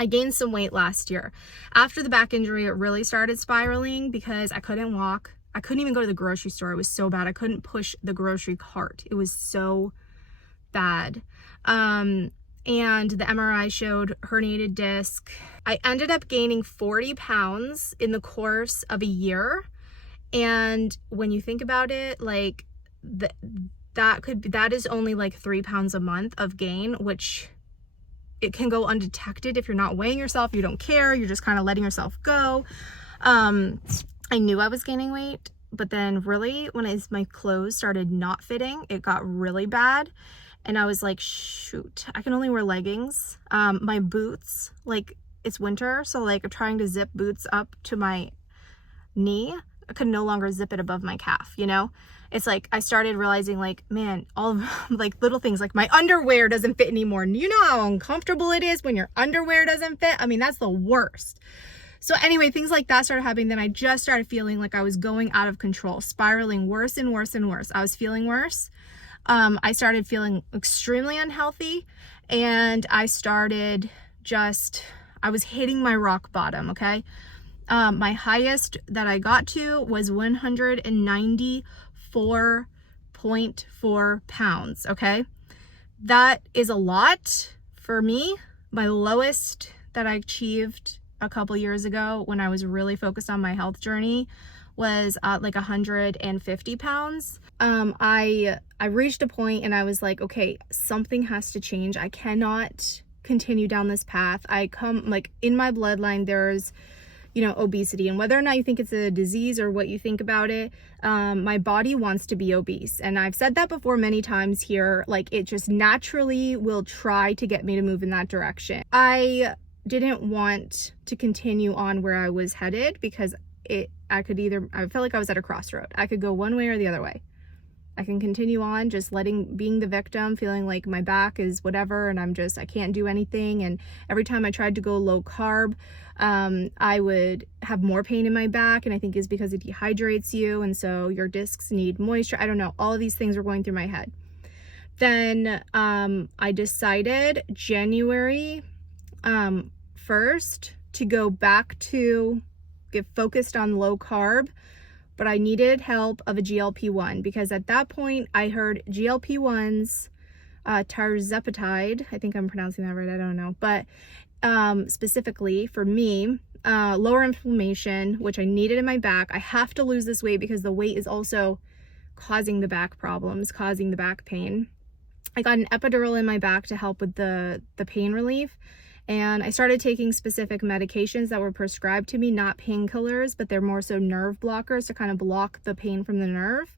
I gained some weight last year. After the back injury, it really started spiraling because I couldn't walk. I couldn't even go to the grocery store. It was so bad. I couldn't push the grocery cart. It was so bad. And the MRI showed herniated disc. I ended up gaining 40 pounds in the course of a year. And when you think about it, like that is only like 3 pounds a month of gain, which it can go undetected if you're not weighing yourself, you don't care, you're just kind of letting yourself go. I knew I was gaining weight, but then really when my clothes started not fitting, it got really bad. And I was like, shoot, I can only wear leggings. My boots, like it's winter, so like I'm trying to zip boots up to my knee. I could no longer zip it above my calf, you know? It's like I started realizing like, man, all of like little things like my underwear doesn't fit anymore. You know how uncomfortable it is when your underwear doesn't fit? I mean, that's the worst. So anyway, things like that started happening. Then I just started feeling like I was going out of control, spiraling worse and worse and worse. I was feeling worse. I started feeling extremely unhealthy, and I was hitting my rock bottom, okay? My highest that I got to was 194.4 pounds, okay? That is a lot for me. My lowest that I achieved a couple years ago when I was really focused on my health journey was like 150 pounds. I reached a point and I was like, okay, something has to change. I cannot continue down this path. Like in my bloodline, there's, you know, obesity, and whether or not you think it's a disease or what you think about it, my body wants to be obese. And I've said that before many times here, like it just naturally will try to get me to move in that direction. I didn't want to continue on where I was headed because I felt like I was at a crossroad. I could go one way or the other way. I can continue on just being the victim, feeling like my back is whatever and I can't do anything. And every time I tried to go low carb, I would have more pain in my back, and I think it's because it dehydrates you, and so your discs need moisture. I don't know, all of these things were going through my head. Then I decided January 1st to go back to get focused on low carb, but I needed help of a GLP-1 because at that point I heard GLP-1s, tirzepatide, I think I'm pronouncing that right, I don't know, but specifically for me, lower inflammation, which I needed in my back. I have to lose this weight because the weight is also causing the back problems, causing the back pain. I got an epidural in my back to help with the pain relief. And I started taking specific medications that were prescribed to me, not painkillers, but they're more so nerve blockers to kind of block the pain from the nerve.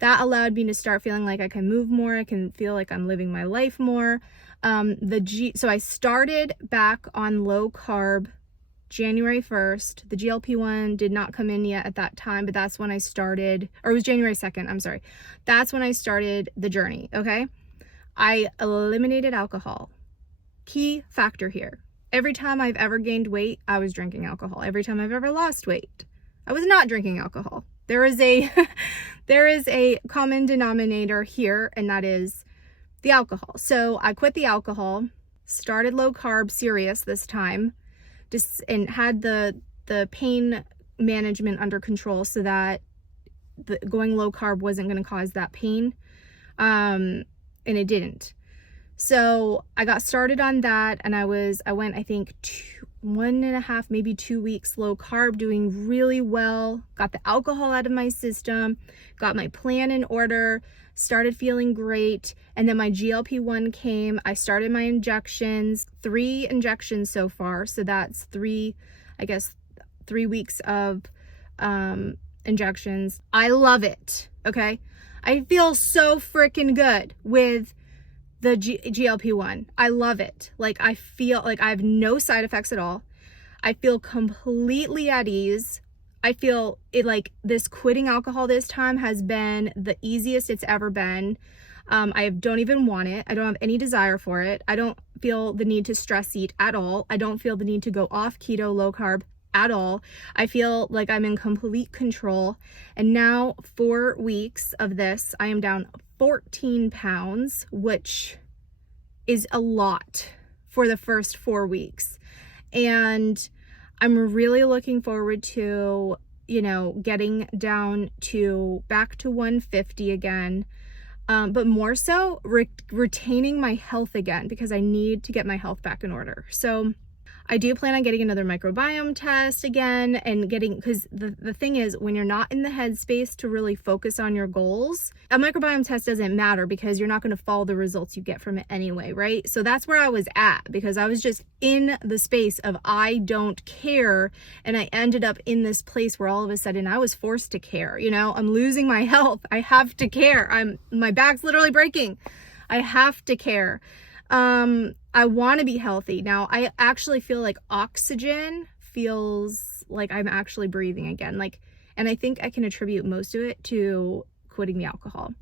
That allowed me to start feeling like I can move more. I can feel like I'm living my life more. So I started back on low carb January 1st. The GLP-1 did not come in yet at that time, but that's when I started, or it was January 2nd, I'm sorry. That's when I started the journey, okay? I eliminated alcohol. Key factor here. Every time I've ever gained weight, I was drinking alcohol. Every time I've ever lost weight, I was not drinking alcohol. There is a common denominator here, and that is the alcohol. So I quit the alcohol, started low carb serious this time, and had the pain management under control so that going low carb wasn't going to cause that pain, and it didn't. So I got started on that, and I went, I think 1.5, maybe 2 weeks low carb, doing really well, got the alcohol out of my system, got my plan in order, started feeling great. And then my GLP-1 came. I started my injections, 3 injections so far. So that's 3 weeks of injections. I love it. Okay. I feel so freaking good with the GLP-1. I love it. Like I feel like I have no side effects at all. I feel completely at ease. I feel it like this quitting alcohol this time has been the easiest it's ever been. I don't even want it. I don't have any desire for it. I don't feel the need to stress eat at all. I don't feel the need to go off keto, low carb at all. I feel like I'm in complete control. And now 4 weeks of this, I am down 14 pounds, which is a lot for the first 4 weeks. And I'm really looking forward to, you know, getting down to back to 150 again. But more so retaining my health again, because I need to get my health back in order. So I do plan on getting another microbiome test again, and because the thing is, when you're not in the headspace to really focus on your goals, a microbiome test doesn't matter because you're not going to follow the results you get from it anyway, right? So that's where I was at, because I was just in the space of I don't care, and I ended up in this place where all of a sudden I was forced to care. You know, I'm losing my health. I have to care. My back's literally breaking. I have to care. I want to be healthy. Now, I actually feel like oxygen feels like I'm actually breathing again. And I think I can attribute most of it to quitting the alcohol.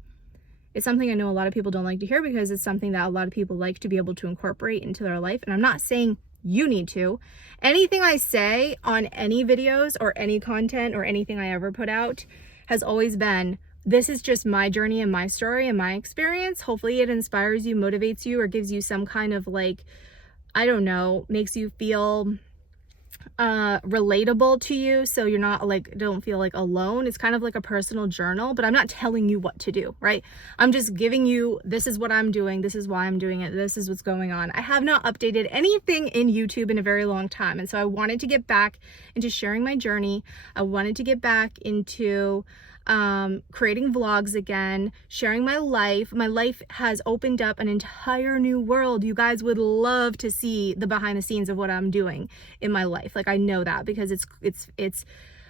It's something I know a lot of people don't like to hear, because it's something that a lot of people like to be able to incorporate into their life. And I'm not saying you need to. Anything I say on any videos or any content or anything I ever put out has always been, this is just my journey and my story and my experience. Hopefully it inspires you, motivates you, or gives you some kind of, like, I don't know, makes you feel relatable to you, so you're not don't feel like alone. It's kind of like a personal journal, but I'm not telling you what to do, right? I'm just giving you, this is what I'm doing, this is why I'm doing it, this is what's going on. I have not updated anything in YouTube in a very long time, and so I wanted to get back into sharing my journey. I wanted to get back into creating vlogs again, sharing my life. My life has opened up an entire new world. You guys would love to see the behind the scenes of what I'm doing in my life. Like, I know that, because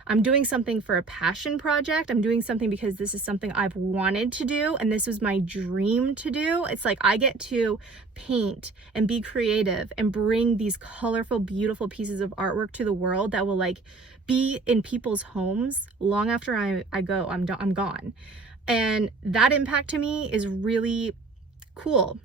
I'm doing something for a passion project. I'm doing something because this is something I've wanted to do, and this was my dream to do. It's like I get to paint and be creative and bring these colorful, beautiful pieces of artwork to the world that will be in people's homes long after I'm gone. And that impact to me is really cool.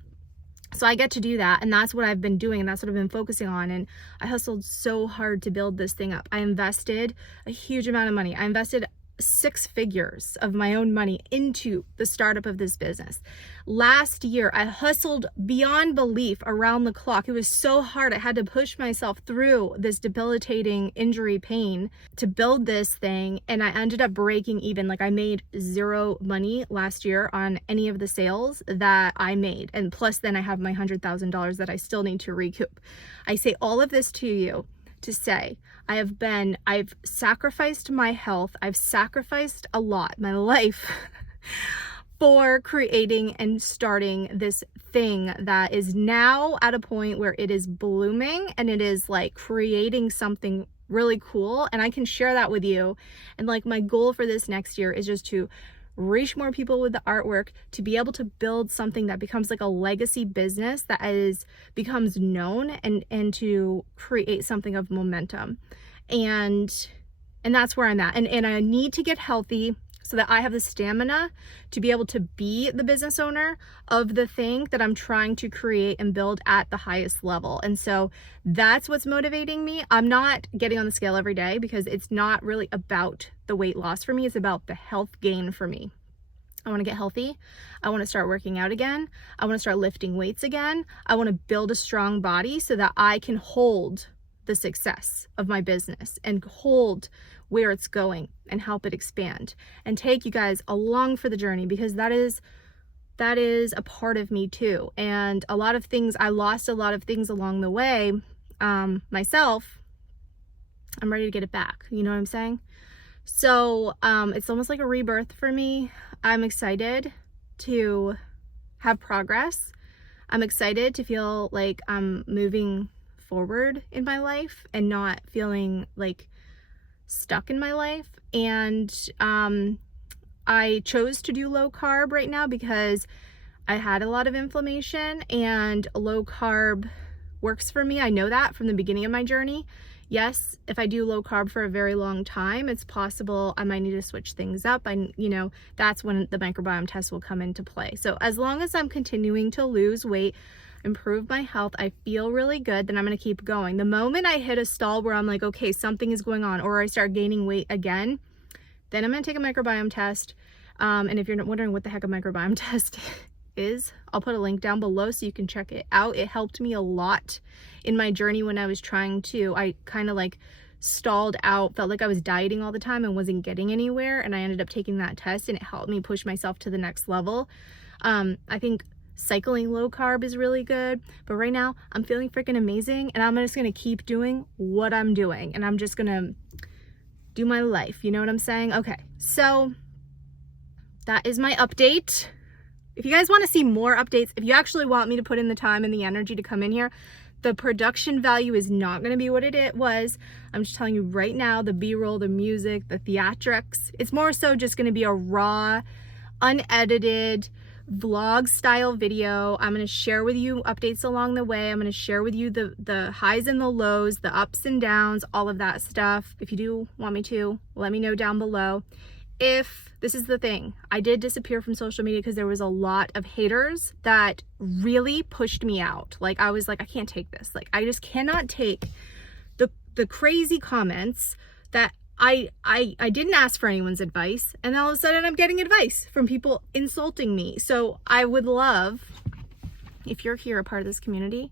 So I get to do that, and that's what I've been doing, and that's what I've been focusing on. And I hustled so hard to build this thing up. I invested a huge amount of money. I invested 6 figures of my own money into the startup of this business. Last year, I hustled beyond belief around the clock. It was so hard. I had to push myself through this debilitating injury pain to build this thing, and I ended up breaking even. Like, I made 0 money last year on any of the sales that I made, and plus then I have my $100,000 that I still need to recoup. I say all of this to you to say, I've sacrificed my health, I've sacrificed a lot, my life, for creating and starting this thing that is now at a point where it is blooming, and it is like creating something really cool, and I can share that with you. And like, my goal for this next year is just to reach more people with the artwork, to be able to build something that becomes like a legacy business that becomes known, and to create something of momentum. And that's where I'm at. And I need to get healthy so that I have the stamina to be able to be the business owner of the thing that I'm trying to create and build at the highest level. And so that's what's motivating me. I'm not getting on the scale every day, because it's not really about the weight loss for me. It's about the health gain for me. I want to get healthy. I want to start working out again. I want to start lifting weights again. I want to build a strong body so that I can hold the success of my business and hold where it's going and help it expand and take you guys along for the journey, because that is a part of me too. And a lot of things, I lost a lot of things along the way myself. I'm ready to get it back. You know what I'm saying? So it's almost like a rebirth for me. I'm excited to have progress. I'm excited to feel like I'm moving forward in my life and not feeling like stuck in my life. And I chose to do low carb right now because I had a lot of inflammation, and low carb works for me. I know that from the beginning of my journey. Yes, if I do low carb for a very long time, it's possible I might need to switch things up. That's when the microbiome test will come into play. So as long as I'm continuing to lose weight, improve my health, I feel really good, then I'm going to keep going. The moment I hit a stall where I'm like, okay, something is going on, or I start gaining weight again, then I'm going to take a microbiome test. And if you're wondering what the heck a microbiome test is. I'll put a link down below so you can check it out. It helped me a lot in my journey when I was trying to, I kind of like stalled out, felt like I was dieting all the time and wasn't getting anywhere, and I ended up taking that test and it helped me push myself to the next level. I think cycling low carb is really good, but right now I'm feeling freaking amazing, and I'm just gonna keep doing what I'm doing, and I'm just gonna do my life, you know what I'm saying? Okay, so that is my update. If you guys want to see more updates, if you actually want me to put in the time and the energy to come in here, the production value is not going to be what it was. I'm just telling you right now, the B-roll, the music, the theatrics, it's more so just going to be a raw, unedited vlog style video. I'm going to share with you updates along the way. I'm going to share with you the highs and the lows, the ups and downs, all of that stuff. If you do want me to, let me know down below. If this is the thing, I did disappear from social media because there was a lot of haters that really pushed me out. Like, I was like, I can't take this. Like, I just cannot take the crazy comments that I didn't ask for anyone's advice, and all of a sudden I'm getting advice from people insulting me. So I would love, if you're here a part of this community,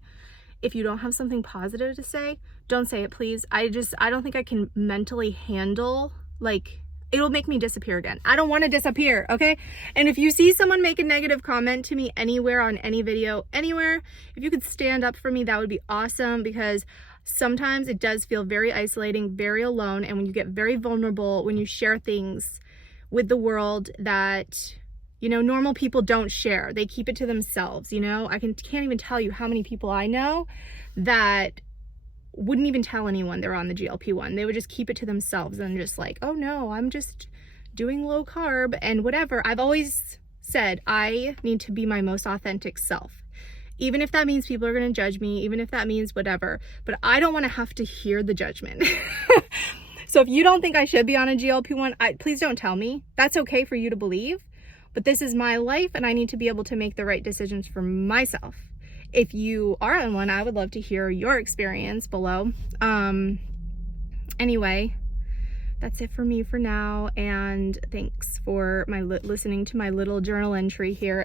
if you don't have something positive to say, don't say it, please. I don't think I can mentally handle, like, it'll make me disappear again. I don't want to disappear, okay? And if you see someone make a negative comment to me anywhere on any video, anywhere, if you could stand up for me, that would be awesome, because sometimes it does feel very isolating, very alone, and when you get very vulnerable, when you share things with the world that, you know, normal people don't share. They keep it to themselves, you know? I can't even tell you how many people I know that wouldn't even tell anyone they're on the GLP-1. They would just keep it to themselves and just like, oh no, I'm just doing low carb and whatever. I've always said I need to be my most authentic self. Even if that means people are going to judge me, even if that means whatever, but I don't want to have to hear the judgment. So if you don't think I should be on a GLP-1, please don't tell me. That's okay for you to believe, but this is my life and I need to be able to make the right decisions for myself. If you are on one, I would love to hear your experience below. Anyway, that's it for me for now, and thanks for listening to my little journal entry here.